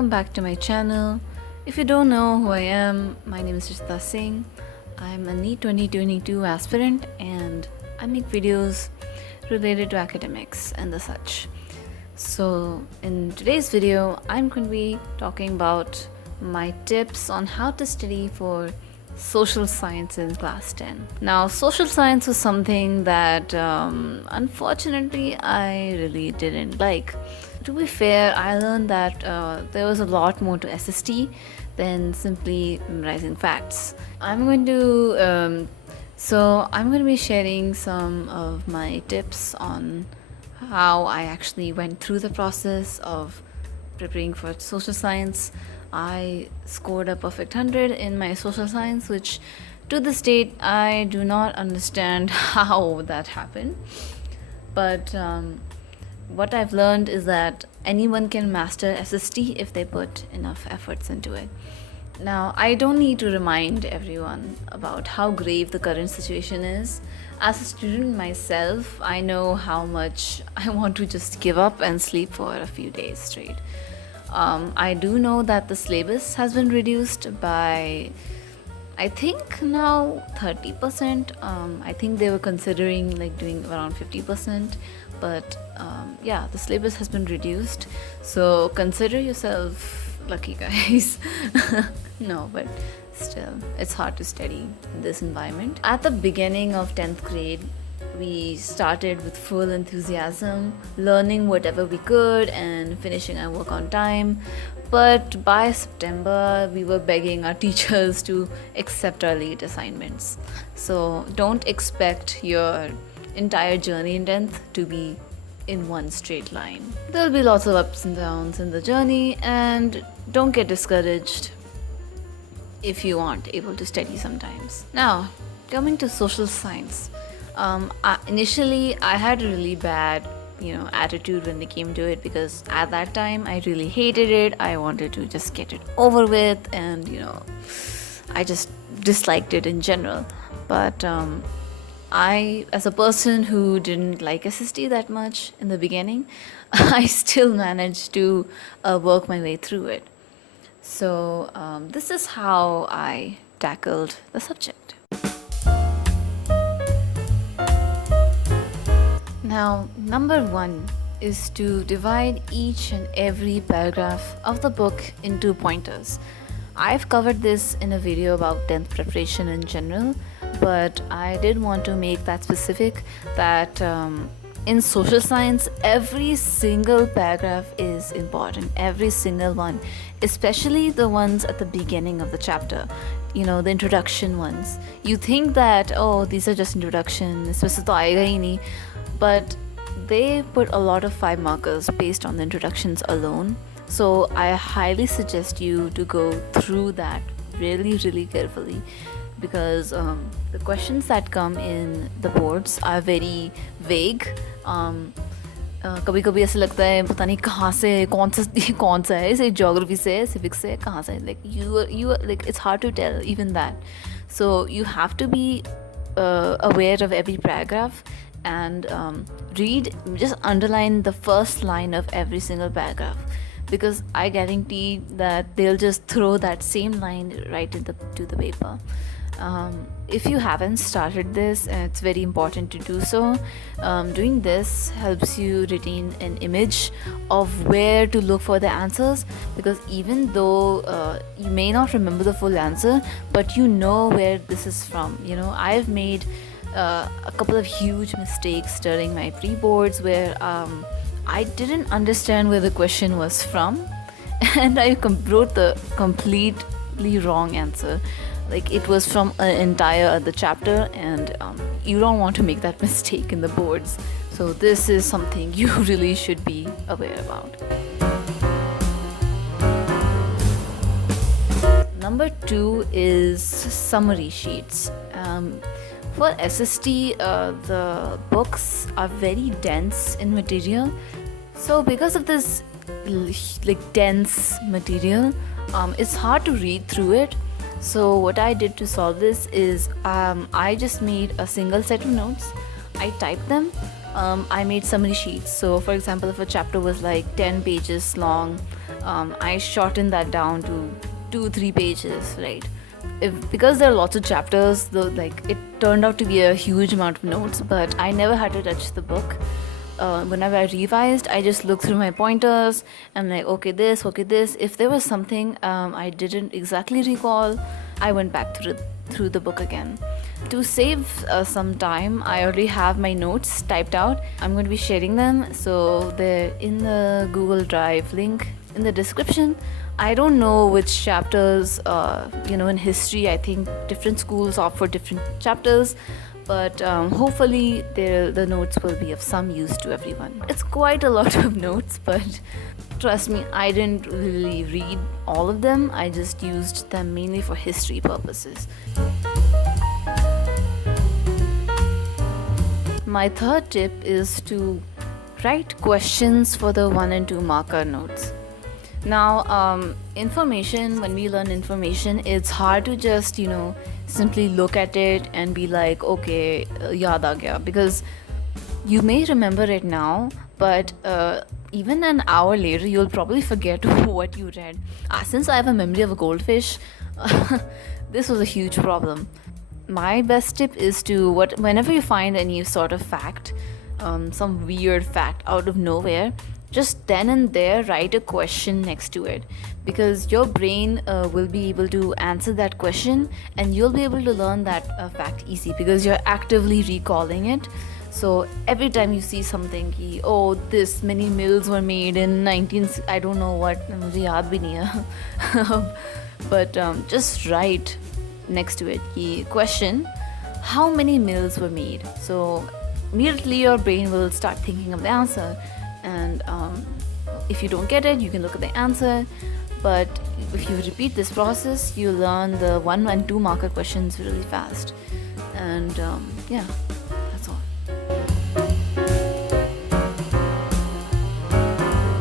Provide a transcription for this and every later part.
welcome back to my channel. If you don't know who I am, my name is Rishita Singh. I'm a NEET 2022 aspirant and I make videos related to academics and the such. So in today's video, I'm going to be talking about my tips on how to study for social science in class 10. Now, social science was something that unfortunately I really didn't like. To be fair, I learned that there was a lot more to SST than simply memorizing facts. I'm going to be sharing some of my tips on how I actually went through the process of preparing for social science. I scored a perfect 100 in my social science, which to this date I do not understand how that happened. But what I've learned is that anyone can master SST if they put enough efforts into it. Now, I don't need to remind everyone about how grave the current situation is. As a student myself, I know how much I want to just give up and sleep for a few days straight. I do know that the syllabus has been reduced by, I think now 30%. I think they were considering like doing around 50%, but yeah, the syllabus has been reduced. So consider yourself lucky, guys. No, but still, it's hard to study in this environment. At the beginning of 10th grade, we started with full enthusiasm, learning whatever we could and finishing our work on time. But by September, we were begging our teachers to accept our late assignments. So don't expect your entire journey in 10th to be in one straight line. There'll be lots of ups and downs in the journey, and don't get discouraged if you aren't able to study sometimes. Now, coming to social science. Initially, I had a really bad, attitude when it came to it, because at that time I really hated it. I wanted to just get it over with, and I just disliked it in general. But I, as a person who didn't like SST that much in the beginning, I still managed to work my way through it. So this is how I tackled the subject. Now, number one is to divide each and every paragraph of the book into pointers. I've covered this in a video about 10th preparation in general, but I did want to make that specific that in social science, every single paragraph is important, every single one, especially the ones at the beginning of the chapter, the introduction ones. You think that, oh, these are just introduction, इसमें से तो आएगा ही नहीं, but they put a lot of 5 markers based on the introductions alone. So I highly suggest you to go through that really, really carefully, because the questions that come in the boards are very vague. कभी कभी ऐसा लगता है पता नहीं कहाँ से कौन सा है, इसे ज्योग्राफी से है, civics से है, कहाँ से, like you like it's hard to tell even that. So you have to be aware of every paragraph and just underline the first line of every single paragraph, because I guarantee that they'll just throw that same line right into the paper. If you haven't started this, it's very important to do so. Doing this helps you retain an image of where to look for the answers, because even though you may not remember the full answer, but you know where this is from. I've made a couple of huge mistakes during my pre-boards where I didn't understand where the question was from, and I wrote the completely wrong answer. Like it was from an entire other chapter, and you don't want to make that mistake in the boards. So this is something you really should be aware about. Number 2 is summary sheets. For SST, the books are very dense in material. So because of this dense material, it's hard to read through it. So what I did to solve this is I just made a single set of notes. I typed them. I made summary sheets. So for example, if a chapter was like 10 pages long, I shortened that down to 2-3 pages, right? Because there are lots of chapters, though, like it turned out to be a huge amount of notes, but I never had to touch the book. Whenever I revised, I just looked through my pointers and like, okay, this, okay, this. If there was something I didn't exactly recall, I went back through the book again. To save some time, I already have my notes typed out. I'm going to be sharing them, so they're in the Google Drive link in the description. I don't know which chapters, in history, I think different schools opt for different chapters, but hopefully the notes will be of some use to everyone. It's quite a lot of notes, but trust me, I didn't really read all of them. I just used them mainly for history purposes. My third tip is to write questions for the 1 and 2 marker notes. Now, information, when we learn information, it's hard to just, simply look at it and be like, okay, yaad aa gaya, because you may remember it now, but even an hour later, you'll probably forget what you read. Since I have a memory of a goldfish, this was a huge problem. My best tip is to, whenever you find any sort of fact, some weird fact out of nowhere, just then and there write a question next to it, because your brain will be able to answer that question and you'll be able to learn that fact easy because you're actively recalling it. So every time you see something, this many mills were made in I don't know what, mujhe yaad bhi nahi hai. But just write next to it the question, how many mills were made? So immediately your brain will start thinking of the answer. And if you don't get it, you can look at the answer. But if you repeat this process, you learn the 1 and 2 marker questions really fast. And that's all.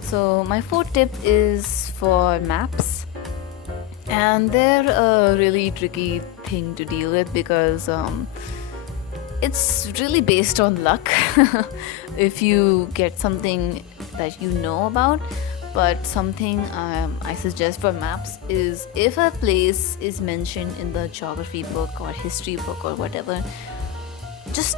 So my fourth tip is for maps. And they're a really tricky thing to deal with because it's really based on luck if you get something that you know about. But something I suggest for maps is, if a place is mentioned in the geography book or history book or whatever, just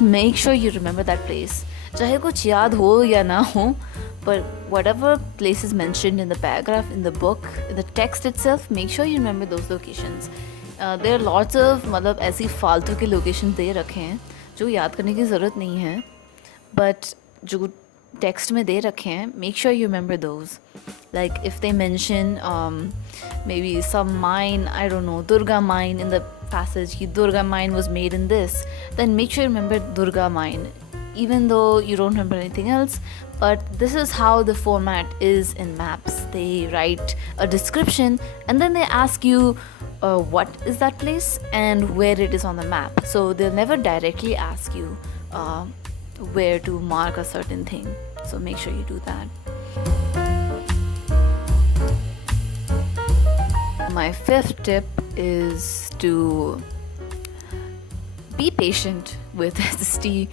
make sure you remember that place. Chahe kuch yaad ho ya na ho, but whatever place is mentioned in the paragraph, in the book, in the text itself, make sure you remember those locations. There are lots of ऐसी फालतू के location दे रखे हैं जो याद करने की ज़रूरत नहीं है, but जो text में दे रखे हैं, make sure you remember those. Like if they mention maybe some mine, I don't know, Durga mine in the passage, Durga mine was made in this, then make sure you remember Durga mine, even though you don't remember anything else. But this is how the format is in maps. They write a description and then they ask you what is that place and where it is on the map. So they'll never directly ask you where to mark a certain thing. So make sure you do that. My fifth tip is to be patient with SST.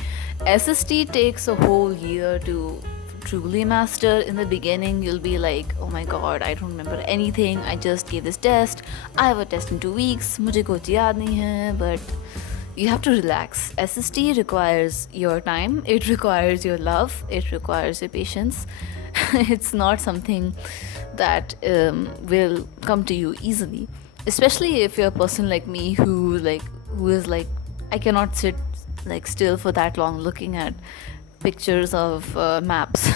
SST takes a whole year to truly master. In the beginning, you'll be like, oh my god, I don't remember anything. I just gave this test. I have a test in 2 weeks. Mujhe kuch yaad nahi hai. But you have to relax. SST requires your time. It requires your love. It requires your patience. It's not something that will come to you easily. Especially if you're a person like me who is like, I cannot sit still for that long looking at pictures of maps.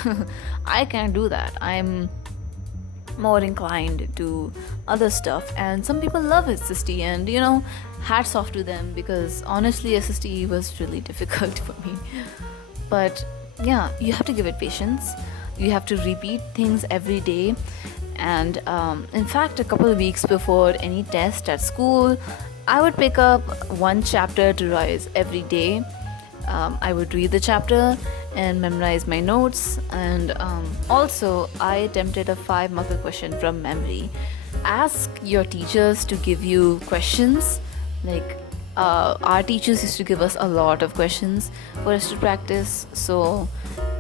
I can't do that. I'm more inclined to other stuff, and some people love SST, and hats off to them, because honestly SST was really difficult for me. But yeah, you have to give it patience. You have to repeat things every day. And in fact, a couple of weeks before any test at school, I would pick up one chapter to revise every day. I would read the chapter and memorize my notes, and also I attempted a 5-marker question from memory. Ask your teachers to give you questions. Our teachers used to give us a lot of questions for us to practice, so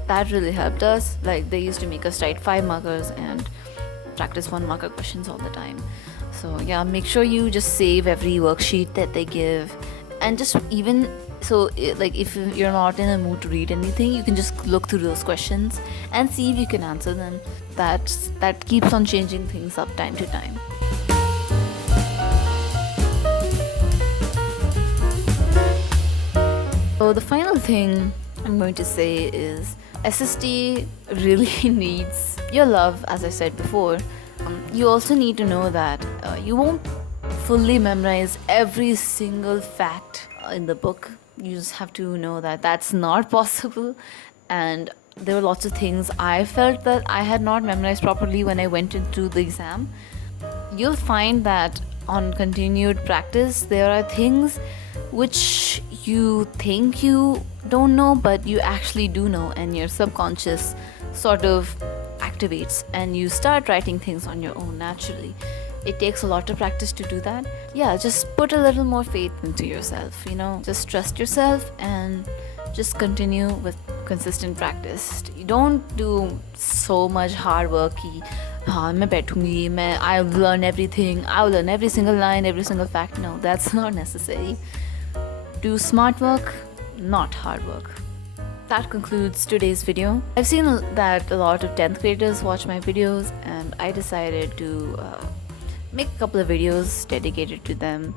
that really helped us. Like, they used to make us write 5 markers and practice 1 marker questions all the time. So yeah, make sure you just save every worksheet that they give, and just even so, like, if you're not in a mood to read anything, you can just look through those questions and see if you can answer them. That keeps on changing things up time to time. So the final thing I'm going to say is SST really needs your love, as I said before. You also need to know that you won't fully memorize every single fact in the book. You just have to know that that's not possible, and there were lots of things I felt that I had not memorized properly when I went into the exam. You'll find that on continued practice, there are things which you think you don't know, but you actually do know, and your subconscious sort of activates and you start writing things on your own naturally. It takes a lot of practice to do that. Yeah, just put a little more faith into yourself, just trust yourself and just continue with consistent practice. You don't do so much hard work. I'll learn everything, I'll learn every single line, every single fact. No, that's not necessary. Do smart work, not hard work. That concludes today's video. I've seen that a lot of 10th graders watch my videos, and I decided to make a couple of videos dedicated to them.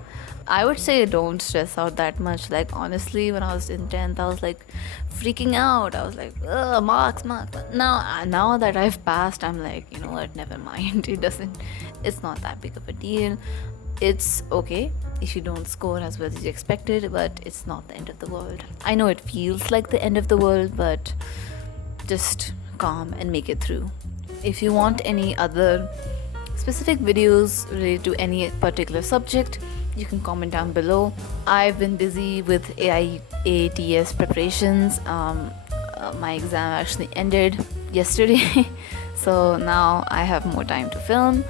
I would say don't stress out that much. Like, honestly, when I was in 10th, I was like freaking out. I was like, ugh, marks. Now that I've passed, I'm like, you know what, never mind. It's not that big of a deal. It's okay if you don't score as well as you expected, but it's not the end of the world. I know it feels like the end of the world, but just calm and make it through. If you want any other specific videos related to any particular subject, you can comment down below. I've been busy with AIATS preparations. My exam actually ended yesterday, so now I have more time to film.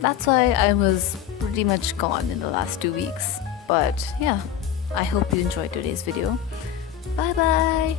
That's why I was pretty much gone in the last 2 weeks. But yeah, I hope you enjoyed today's video. Bye bye.